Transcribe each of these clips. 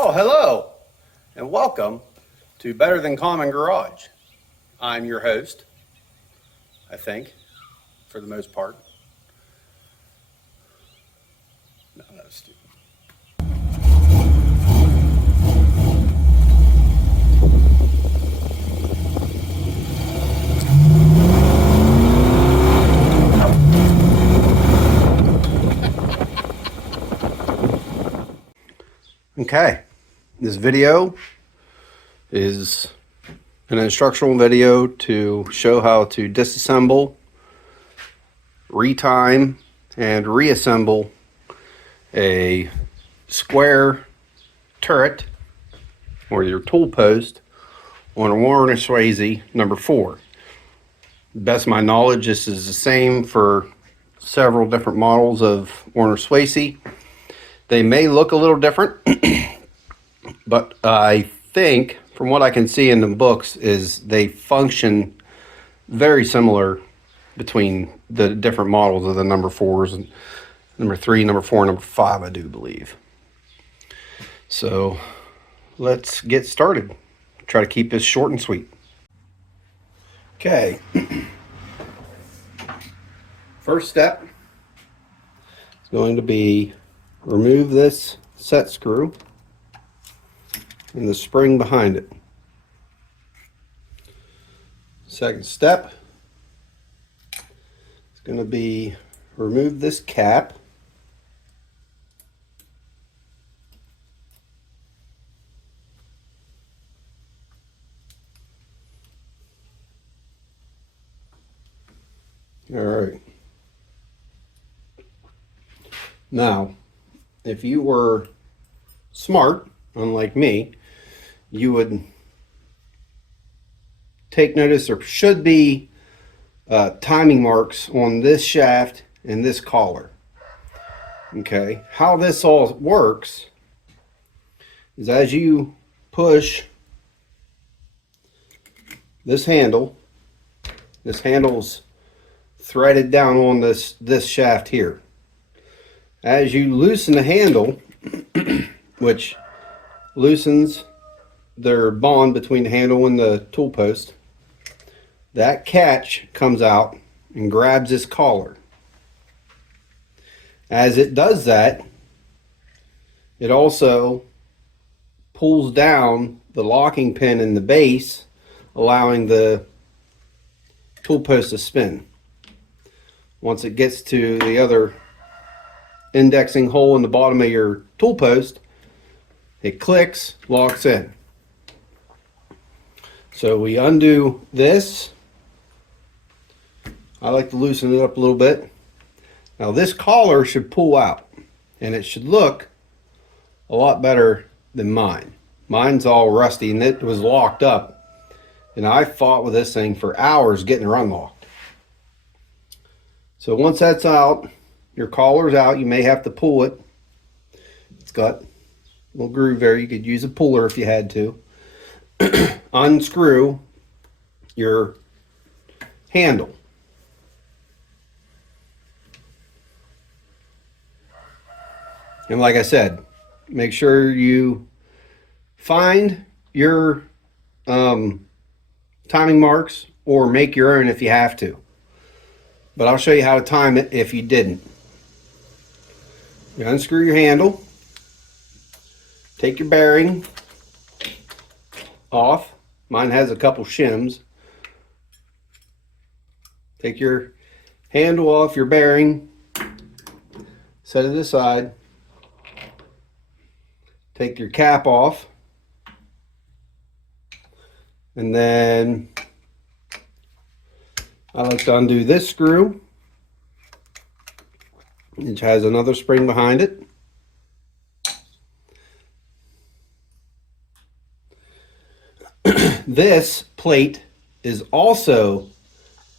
Oh, hello, and welcome to Better Than Common Garage. I'm your host, I think, for the most part. No, that was stupid. Okay, this video is an instructional video to show how to disassemble, retime, and reassemble a square turret or your tool post on a Warner Swasey number 4. Best of my knowledge, this is the same for several different models of Warner Swasey. They may look a little different, but I think from what I can see in the books is they function very similar between the different models of the number 4s and number 3, number 4, and number 5, I do believe. So let's get started. Try to keep this short and sweet. Okay. First step is going to be remove this set screw and the spring behind it. Second step is going to be remove this cap. All right. Now, if you were smart, unlike me, you would take notice there should be timing marks on this shaft and this collar. Okay, how this all works is as you push this handle's threaded down on this shaft here. As you loosen the handle, which loosens their bond between the handle and the tool post, that catch comes out and grabs this collar. As it does that, it also pulls down the locking pin in the base, allowing the tool post to spin. Once it gets to the other indexing hole in the bottom of your tool post, it clicks, locks in. So we undo this. I like to loosen it up a little bit. Now this collar should pull out and it should look a lot better than mine. Mine's all rusty and it was locked up, and I fought with this thing for hours getting her unlocked. So once that's out, your collar's out, you may have to pull it. It's got a little groove there. You could use a puller if you had to. Unscrew your handle. And like I said, make sure you find your timing marks or make your own if you have to. But I'll show you how to time it if you didn't. You unscrew your handle, take your bearing off. Mine has a couple shims. Take your handle off your bearing, set it aside. Take your cap off, and then I like to undo this screw, which has another spring behind it. This plate is also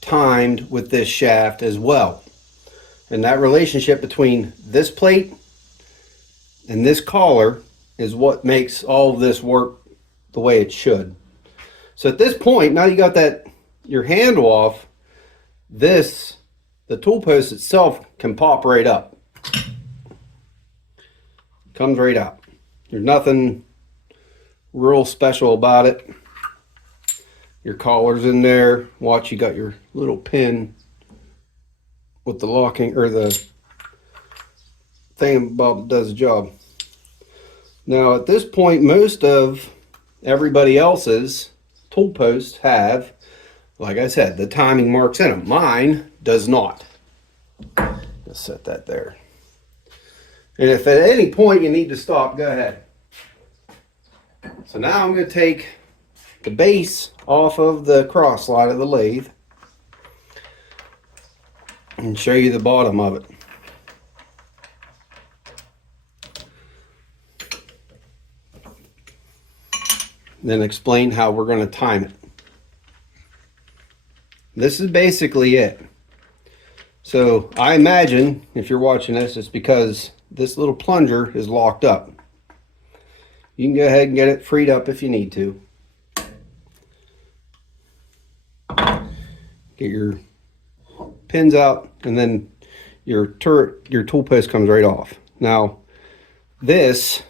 timed with this shaft as well. And that relationship between this plate and this collar is what makes all of this work the way it should. So at this point, now you got that your handle off, the tool post itself can pop right up. Comes right out. There's nothing real special about it. Your collar's in there. Watch, you got your little pin with the locking, or the thing Bob does the job. Now at this point, most of everybody else's tool posts have, like I said, the timing marks in them. Mine does not. Let's set that there. And if at any point you need to stop, go ahead. So now I'm going to take the base off of the cross slide of the lathe and show you the bottom of it. Then explain how we're going to time it. This is basically it. So I imagine if you're watching this, it's because this little plunger is locked up. You can go ahead and get it freed up if you need to. Get your pins out, and then your turret, your tool post comes right off. Now this,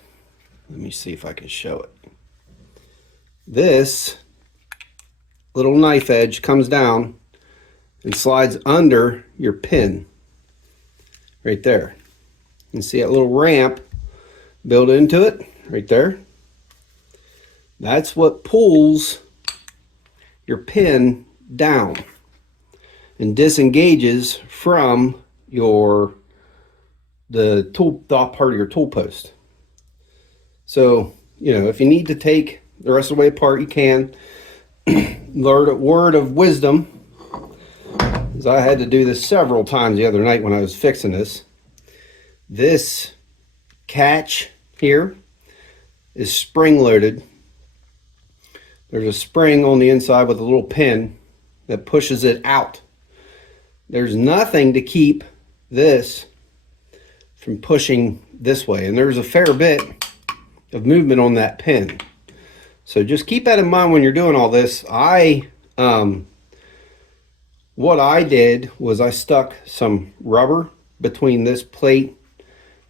let me see if I can show it. This little knife edge comes down and slides under your pin right there. You can see that little ramp built into it right there. That's what pulls your pin down and disengages from the top part of your tool post. So, you know, if you need to take the rest of the way apart, you can. Word of wisdom is I had to do this several times the other night when I was fixing this. This catch here is spring loaded. There's a spring on the inside with a little pin that pushes it out. There's nothing to keep this from pushing this way, and there's a fair bit of movement on that pin. So just keep that in mind when you're doing all this. What I did was I stuck some rubber between this plate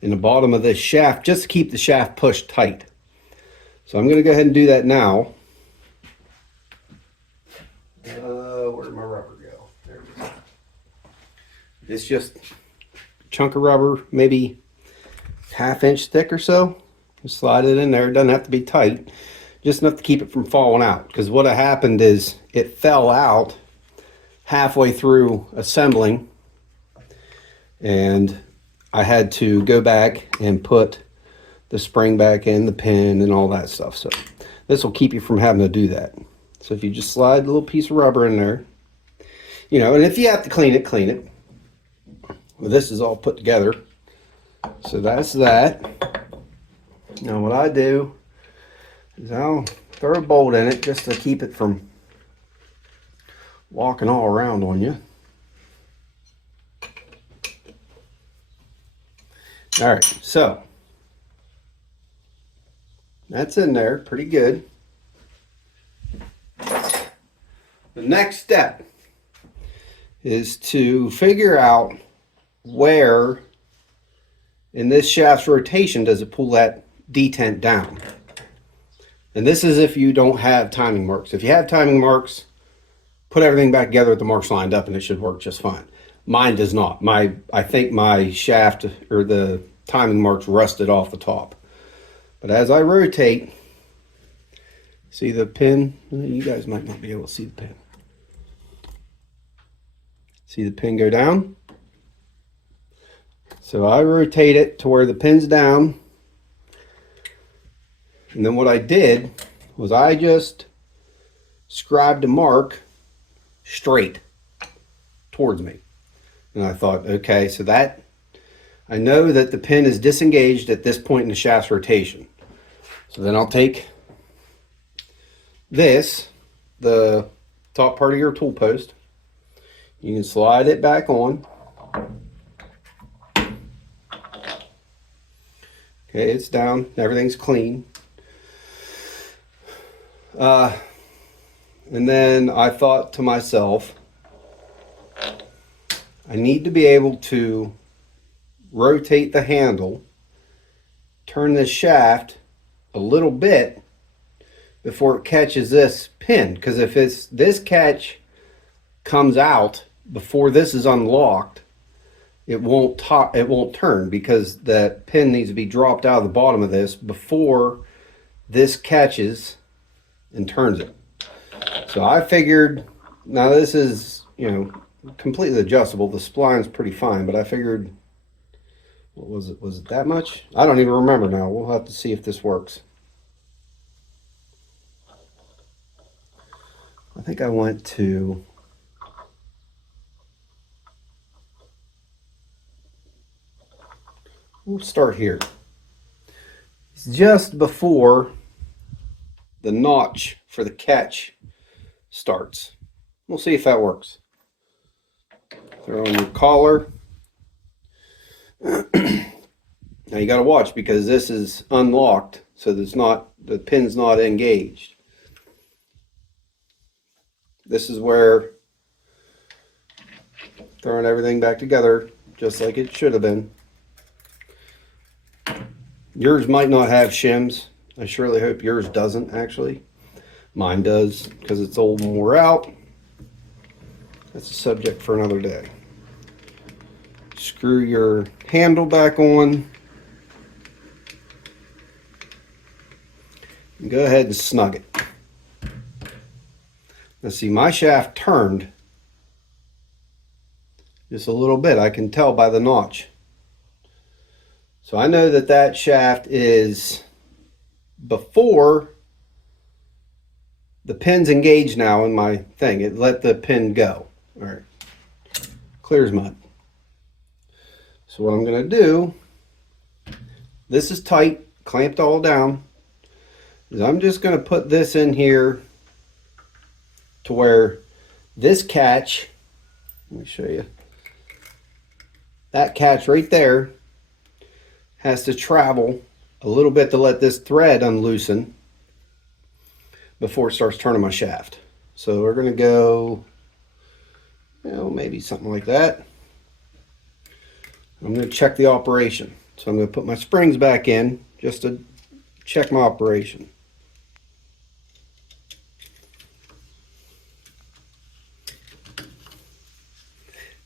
and the bottom of this shaft just to keep the shaft pushed tight. So I'm going to go ahead and do that now. Where'd my rubber go? There we go. It's just a chunk of rubber, maybe ½ inch thick or so. Just slide it in there. It doesn't have to be tight, just enough to keep it from falling out. Because what happened is it fell out halfway through assembling, and I had to go back and put the spring back in, the pin and all that stuff. So this will keep you from having to do that. So if you just slide a little piece of rubber in there, you know, and if you have to clean it, clean it. Well, this is all put together. So that's that. Now what I do is I'll throw a bolt in it just to keep it from walking all around on you. All right, so that's in there pretty good. The next step is to figure out where in this shaft's rotation does it pull that detent down. And this is if you don't have timing marks. If you have timing marks, put everything back together with the marks lined up and it should work just fine. Mine does not. I think my shaft or the timing marks rusted off the top. But as I rotate, see the pin? You guys might not be able to see the pin. See the pin go down? So I rotate it to where the pin's down. And then what I did was I just scribed a mark straight towards me. And I thought, okay, so that I know that the pin is disengaged at this point in the shaft's rotation. So then I'll take this, the top part of your tool post. You can slide it back on. Okay, it's down, everything's clean. And then I thought to myself, I need to be able to rotate the handle, turn this shaft a little bit before it catches this pin, because if this catch comes out before this is unlocked, it won't turn, because that pin needs to be dropped out of the bottom of this before this catches and turns it. So I figured, now this is, you know, completely adjustable. The spline's pretty fine, but I figured, what was it? Was it that much? I don't even remember now. We'll have to see if this works. I think I went to, we'll start here. It's just before the notch for the catch starts. We'll see if that works. Throw on your collar. Now you got to watch, because this is unlocked, so the pin's not engaged. This is where, throwing everything back together just like it should have been. Yours might not have shims. I surely hope yours doesn't, actually. Mine does, because it's old and wore out. That's a subject for another day. Screw your handle back on. And go ahead and snug it. Now see, my shaft turned just a little bit. I can tell by the notch. So I know that that shaft is before the pin's engaged now in my thing. It let the pin go. All right, clear as mud. So what I'm going to do, this is tight, clamped all down, is I'm just going to put this in here to where this catch, let me show you, that catch right there has to travel a little bit to let this thread unloosen before it starts turning my shaft. So we're going to go, you know, maybe something like that. I'm going to check the operation. So I'm going to put my springs back in just to check my operation.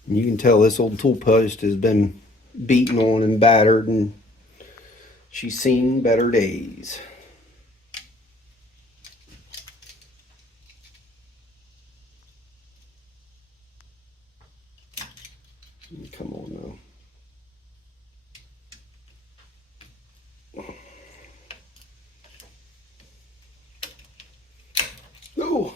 And you can tell this old tool post has been beaten on and battered, and she's seen better days. Come on now. No.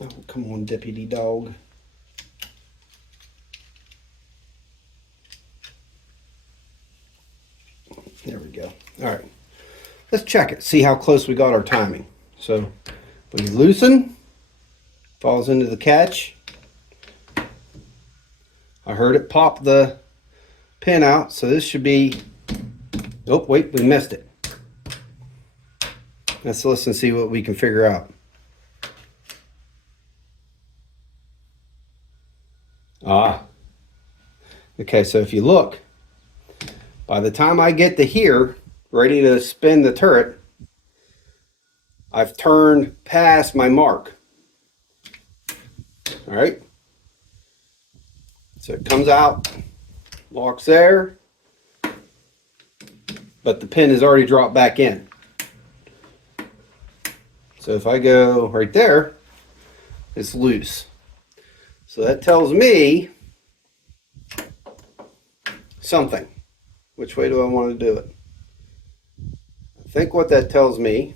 Oh, come on, deputy dog. There we go. All right. Let's check it. See how close we got our timing. So when you loosen, falls into the catch. I heard it pop the pin out, so this should be, oh wait, we missed it. Let's listen and see what we can figure out. Okay, so if you look, by the time I get to here, ready to spin the turret, I've turned past my mark. All right, so it comes out, locks there, but the pin has already dropped back in. So if I go right there, it's loose. So that tells me something. Which way do I want to do it? I think what that tells me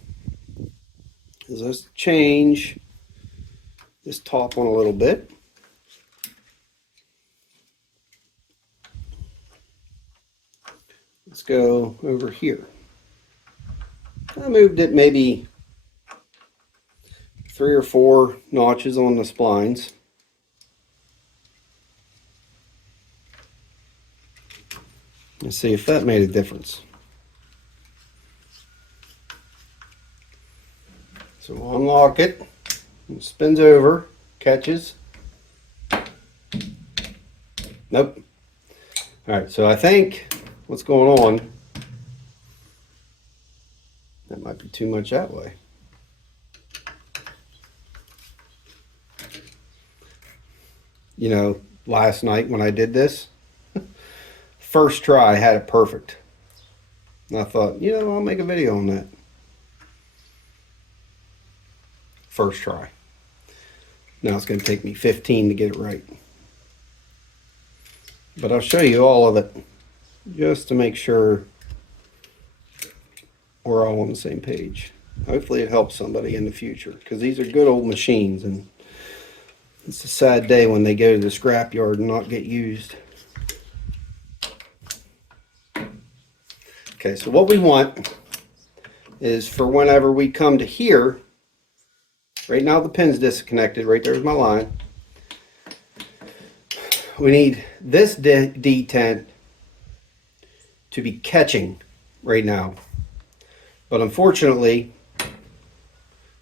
is, let's change this top one a little bit. Let's go over here. I moved it maybe 3 or 4 notches on the splines. Let's see if that made a difference. So we'll unlock it. It spins over, catches. Nope. All right, so I think what's going on, that might be too much that way. You know, last night when I did this, first try I had it perfect. And I thought, you know, I'll make a video on that. First try. Now it's going to take me 15 to get it right. But I'll show you all of it just to make sure we're all on the same page. Hopefully it helps somebody in the future, because these are good old machines, and it's a sad day when they go to the scrapyard and not get used. Okay, so what we want is for whenever we come to here, right now the pin's disconnected, right there's my line. We need this detent to be catching right now. But unfortunately,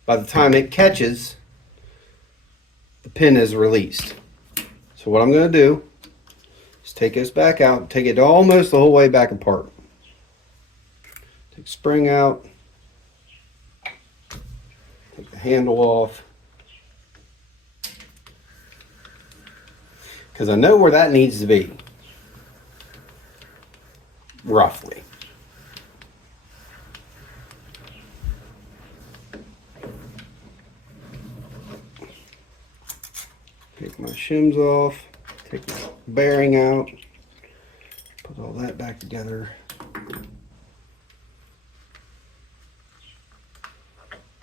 by the time it catches, the pin is released. So what I'm going to do is take this back out, take it almost the whole way back apart. Take the spring out, take the handle off, because I know where that needs to be, roughly. Take my shims off, take the bearing out, put all that back together.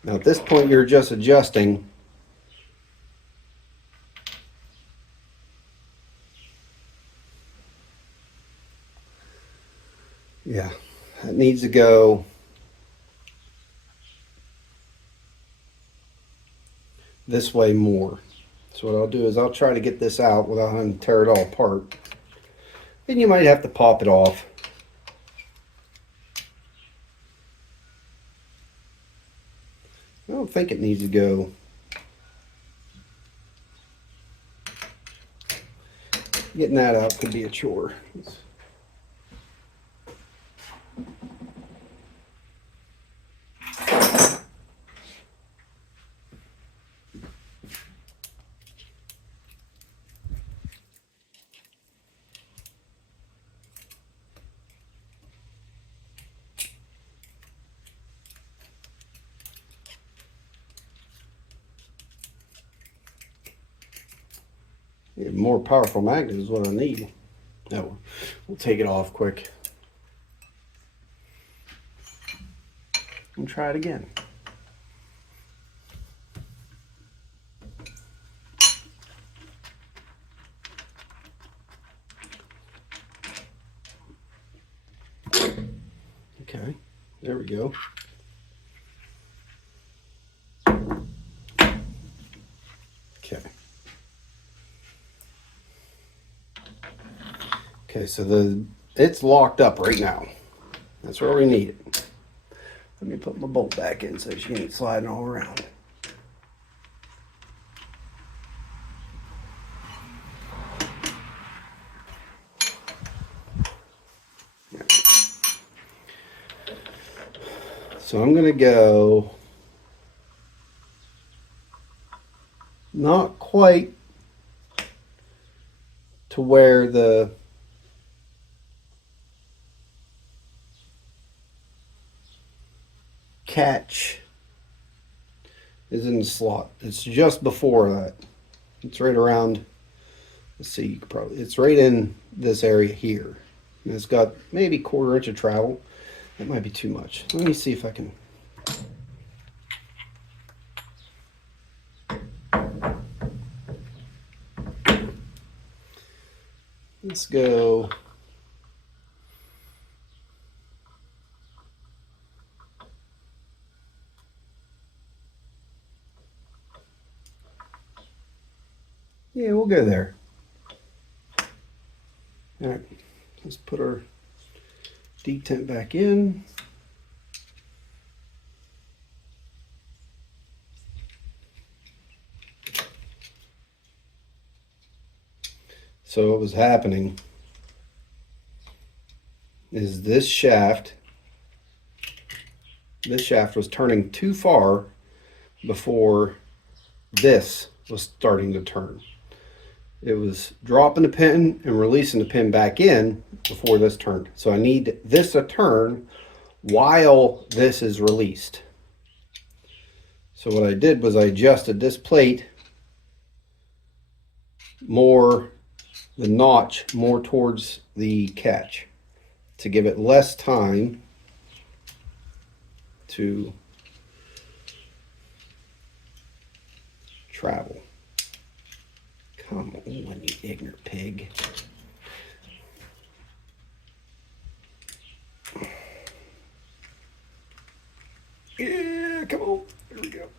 Now at this point you're just adjusting yeah, that needs to go this way more. So what I'll do is I'll try to get this out without having to tear it all apart. And you might have to pop it off. I don't think it needs to go. Getting that out could be a chore. A more powerful magnet is what I need. No, we'll take it off quick and try it again. Okay, there we go. Okay. Okay, so it's locked up right now. That's where we need it. Let me put my bolt back in so she ain't sliding all around. Yeah. So I'm gonna go not quite to where the catch is in the slot. It's just before that. It's right around, let's see, you could probably, it's right in this area here. And it's got maybe 1/4 inch of travel. That might be too much. Let me see if I can. Let's go. Yeah, we'll go there. All right, let's put our detent back in. So what was happening is this shaft was turning too far before this was starting to turn. It was dropping the pin and releasing the pin back in before this turned. So I need this to turn while this is released. So what I did was I adjusted this plate more, the notch more towards the catch to give it less time to travel. Come on, you ignorant pig. Yeah, come on. There we go.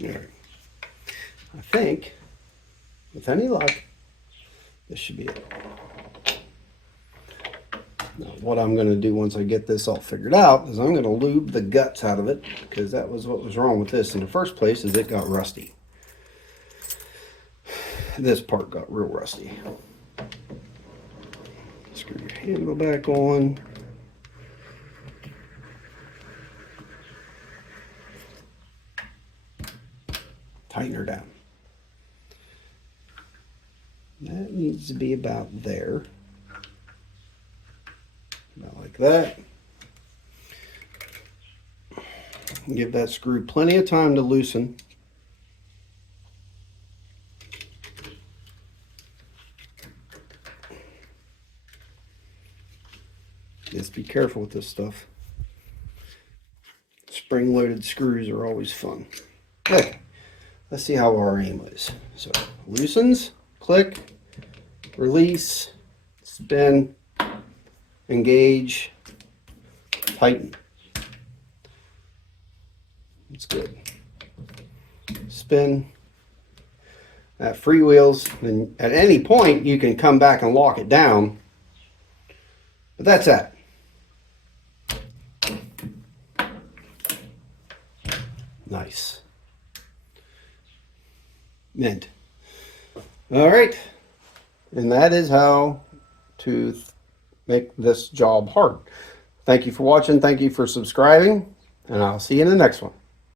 All right. I think, with any luck, this should be it. Now, what I'm going to do once I get this all figured out is I'm going to lube the guts out of it, because that was what was wrong with this in the first place, is it got rusty. This part got real rusty. Screw your handle back on. Tighten her down. That needs to be about there. About like that. Give that screw plenty of time to loosen. Just be careful with this stuff. Spring-loaded screws are always fun. Okay, let's see how our aim is. So, loosens, click, release, spin, engage, tighten. That's good. Spin. That freewheels, and at any point you can come back and lock it down. But that's that. Nice. Mint. All right. And that is how to make this job hard. Thank you for watching. Thank you for subscribing. And I'll see you in the next one.